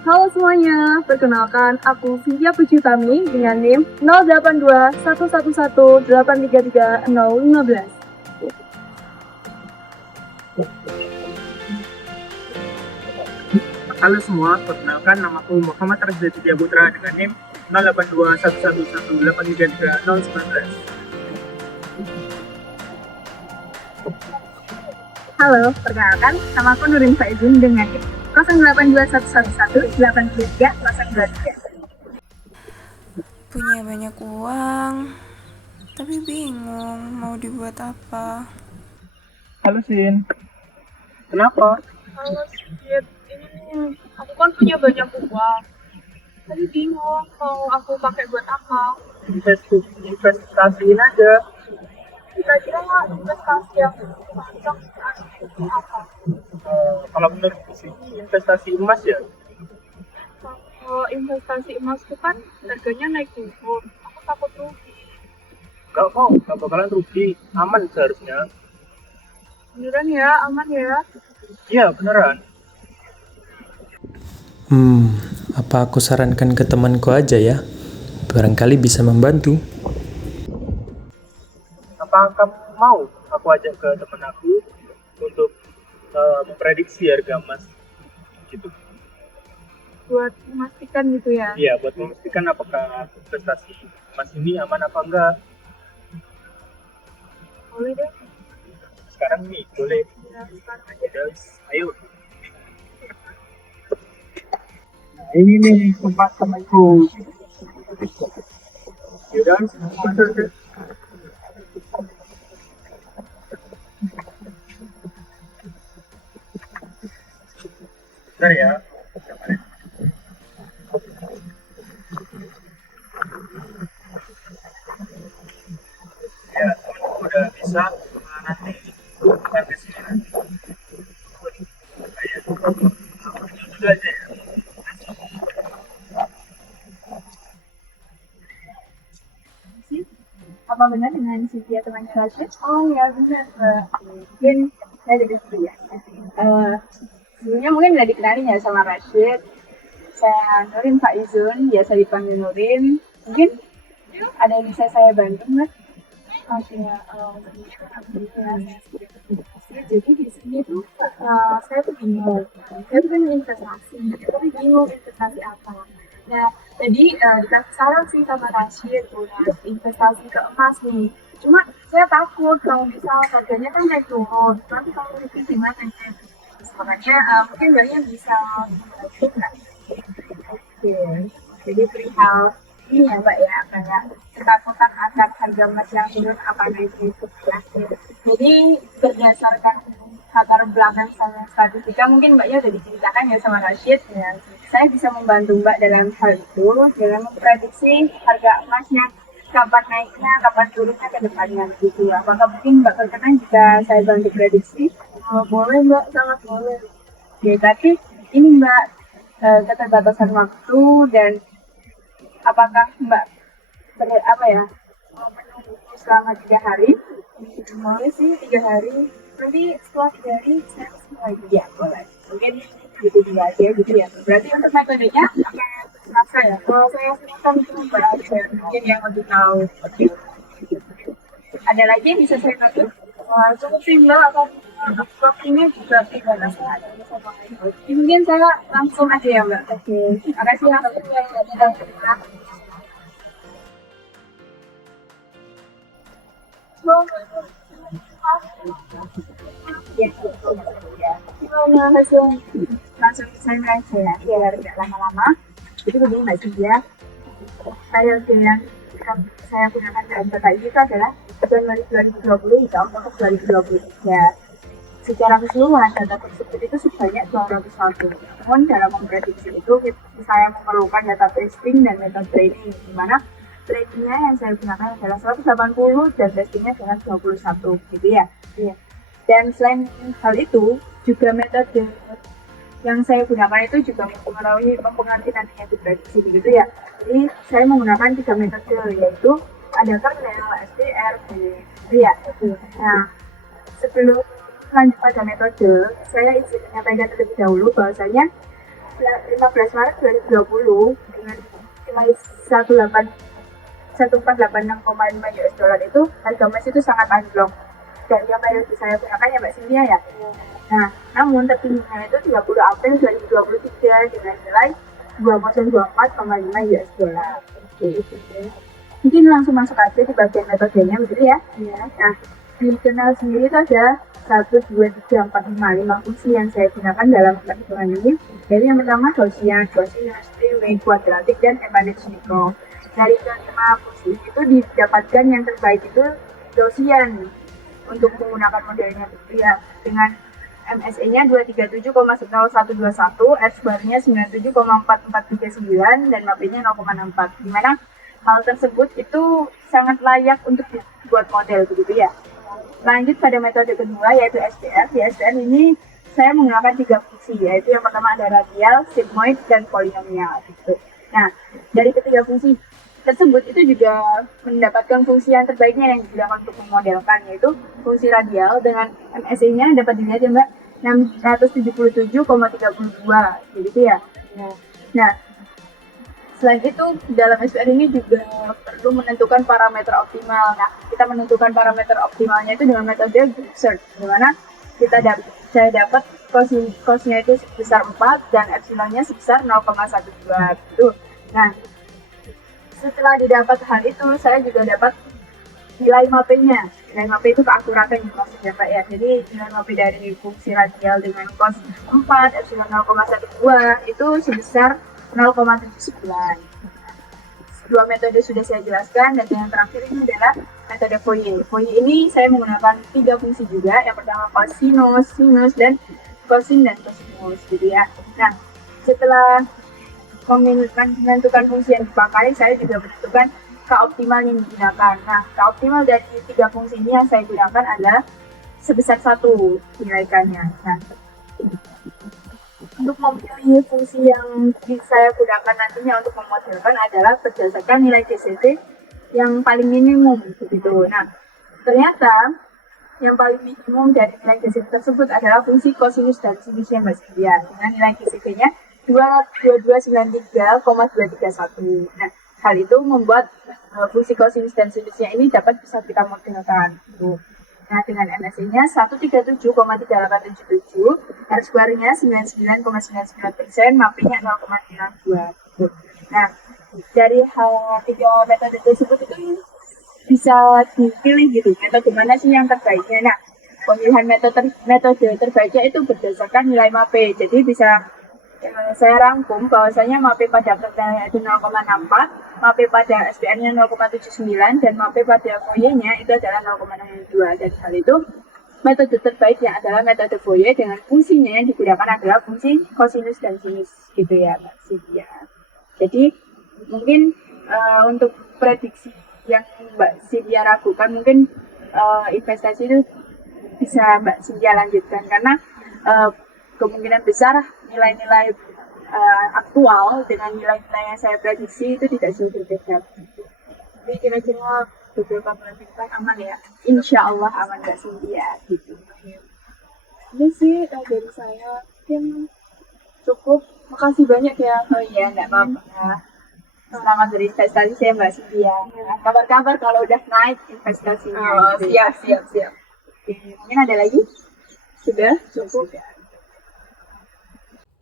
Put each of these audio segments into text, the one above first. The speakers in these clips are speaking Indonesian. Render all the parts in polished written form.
Halo semuanya, perkenalkan aku Cynthia Pujiutami dengan NIM 082111833015. Halo semua, perkenalkan namaku Muhammad Razda Tidia Putra dengan NIM 082111833019. Halo, perkenalkan nama aku Nurin Faizun dengan NIM 082111833023. Punya banyak uang, tapi bingung mau dibuat apa. Halo Sin, kenapa? Halo Sid, ini aku kan punya banyak uang, tapi bingung mau aku pakai buat apa. Investasiin aja. Kira-kira investasi yang cocok apa? Kalau menurut sih investasi emas ya. Kalau investasi emas itu kan harganya naik turun, aku takut rugi. Gak bakalan rugi, aman seharusnya. Beneran ya, aman ya? Iya beneran. Apa aku sarankan ke temanku aja ya? Barangkali bisa membantu. Apa kamu mau aku ajak ke teman aku untuk memprediksi harga emas gitu? Buat memastikan gitu ya? Iya, buat memastikan apakah investasi emas ini aman apa enggak. Boleh deh. Sekarang nih, boleh. Ya, sekarang aja. Udah, ayo. Nah, ini nih tempat temanku. Yaudah, masuk. Bentar ya. Ya, temanku udah bisa. Nanti kita ke sini nanti. Kayak dulu aja ya. Apa benar dengan Cynthia teman Rashid? Oh ya benar, Mbak. Mungkin saya jadi ya. Sebelumnya mungkin nggak dikenalin ya sama Rashid. Saya Nurin Faizun, biasa dipanggil Nurin. Mungkin ada yang bisa saya bantu, Mbak? Artinya, jadi di sini tuh saya tuh bingung. Saya tuh pengen investasi, tapi bingung investasi apa. Nah, tadi dikasih saran sih sama Rashid buat investasi ke emas nih. Cuma saya takut kalau misal harganya kan naik turun, nanti kalau rugi gimana ya? Makanya mungkin Mbaknya bisa membantu nggak? Oke, jadi perihal ini ya Mbak ya, kayak ketakutan akan harga emas yang turun apa naik itu ya. Jadi berdasarkan latar belakang saya statistika, mungkin Mbaknya udah diceritakan ya sama Rashid ya. Saya bisa membantu Mbak dalam hal itu, dalam memprediksi harga emasnya kapan naiknya, kapan turunnya ke depannya gitu ya. Apakah mungkin Mbak berkenan jika saya bantu prediksi? Oh, boleh Mbak, sangat boleh. Oke, tapi ini Mbak, keterbatasan waktu dan apakah Mbak apa ya menunggu selama 3 hari? Boleh sih 3 hari. Nanti setelah 3 hari saya pesen lagi ya boleh. Mungkin gitu juga aja gitu ya. Berarti untuk metodenya apa rasa ya? Kalau saya silakan itu Mbak mungkin yang lebih tahu. Oke. Ada lagi yang bisa saya bantu? Wah, cukup sih Mbak. Waktunya juga tidak saya ada bisa pakai. Mungkin saya langsung aja ya Mbak. Oke. Terima kasih ya. Langsung saya aja ya, biar tidak lama-lama. Jadi begini Mbak Cynthia, saya bilang saya gunakan dalam data ini itu adalah Januari 2020 hingga Oktober 2023. Secara keseluruhan data tersebut itu sebanyak 201. Namun dalam memprediksi itu saya memerlukan data testing dan metode training, di mana trainingnya yang saya gunakan adalah 180 dan testingnya dengan 21 gitu ya. Iya. Dan selain hal itu juga metode yang saya gunakan itu juga mempengaruhi nantinya di prediksi begitu ya. Jadi saya menggunakan 3 metode yaitu ada kernel, SDR, gitu ya. Nah sebelum lanjut pada metode, saya izin menyampaikan terlebih dahulu bahwasanya 15 Maret 2020 dengan nilai 1486,5 US dollar itu harga emas itu sangat anjlok. Dan yang periode saya gunakan ya Mbak Cynthia ya. Nah, namun tertingginya itu 30 April 2023 dengan nilai 2,24,5 US dollar. Oke. Mungkin langsung masuk aja di bagian metodenya begitu ya. Nah, di jurnal sendiri itu ada 1, 2, 3, 4, 5 fungsi yang saya gunakan dalam perhitungan ini. Jadi yang pertama Gaussian, Stream, kuadratik, dan Emanet-Cherenkov. Dari kelima fungsi itu didapatkan yang terbaik itu Gaussian untuk menggunakan modelnya ya, dengan MSE-nya 237,0121, R-nya 97,4439, dan MAP-nya 0,64. Dimana hal tersebut itu sangat layak untuk dibuat model begitu ya. Lanjut pada metode kedua yaitu SPR. Di SPR ini saya menggunakan 3 fungsi, yaitu yang pertama ada radial, sigmoid, dan polinomial gitu. Nah, dari ketiga fungsi tersebut itu juga mendapatkan fungsi yang terbaiknya yang digunakan untuk memodelkan, yaitu fungsi radial dengan MSE-nya dapat dilihat ya Mbak, 677,32 begitu ya. Nah, selain itu dalam SPR ini juga perlu menentukan parameter optimal. Nah, kita menentukan parameter optimalnya itu dengan metode group search, di mana saya dapat cos-nya itu sebesar 4 dan epsilonnya sebesar 0,12 gitu. Nah, setelah didapat hal itu, saya juga dapat nilai MAP-nya. Nilai MAP itu keakuratan maksudnya Pak ya. Jadi nilai MAP dari fungsi radial dengan cos 4, epsilon 0,12 itu sebesar 0,79. Dua metode sudah saya jelaskan, dan yang terakhir ini adalah metode Fourier. Fourier ini saya menggunakan 3 fungsi juga. Yang pertama cosinus, sinus, dan cosin dan cosinus gitu ya. Nah, setelah menentukan fungsi yang dipakai, saya juga menentukan K optimal yang digunakan. Nah, K optimal dari 3 fungsi ini yang saya gunakan adalah sebesar 1 nilaikannya. Nah, untuk memilih fungsi yang saya gunakan nantinya untuk memodelkan adalah berdasarkan nilai GCT yang paling minimum begitu. Nah, ternyata yang paling minimum dari nilai GCT tersebut adalah fungsi cosinus dan sinusnya Mbak Cynthia dengan nilai GCT-nya 2293,231. Nah, hal itu membuat fungsi cosinus dan sinusnya ini dapat bisa kita modelkan. Nah, dengan MSE-nya 137,3877, R-nya 99,99%, MAP-nya 0,92. Nah, dari hal 3 metode tersebut itu bisa dipilih gitu, metode mana sih yang terbaiknya. Nah, pemilihan metode terbaiknya itu berdasarkan nilai MAP. Jadi bisa saya rangkum bahwasanya MAP pada pertanyaan itu 0,64, MAP pada SPR-nya 0,79, dan MAP pada Fourier-nya itu adalah 0,62. Dan hal itu metode terbaiknya adalah metode Fourier dengan fungsinya yang digunakan adalah fungsi cosinus dan sinus gitu ya Mbak Cynthia. Jadi mungkin untuk prediksi yang Mbak Cynthia ragukan, mungkin investasi itu bisa Mbak Cynthia lanjutkan karena kemungkinan besar nilai-nilai aktual dengan nilai-nilai yang saya prediksi itu tidak jauh berbeda. Jadi kira-kira beberapa bulan ke depan aman ya? Insya Allah aman Mbak Cynthia gitu. Ini sih dari saya mungkin cukup. Makasih banyak ya. Oh iya, nggak apa-apa. Selamat berinvestasi saya Mbak Cynthia. Kabar-kabar kalau udah naik investasinya. Oh, siap. Oke, mungkin ada lagi? Sudah? Cukup?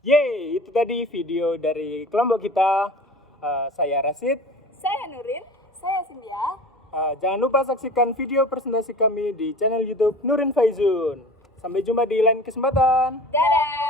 Yeay, itu tadi video dari kelompok kita. Saya Rasid. Saya Nurin. Saya Cynthia. Jangan lupa saksikan video presentasi kami di channel YouTube Nurin Faizun. Sampai jumpa di lain kesempatan. Dadah!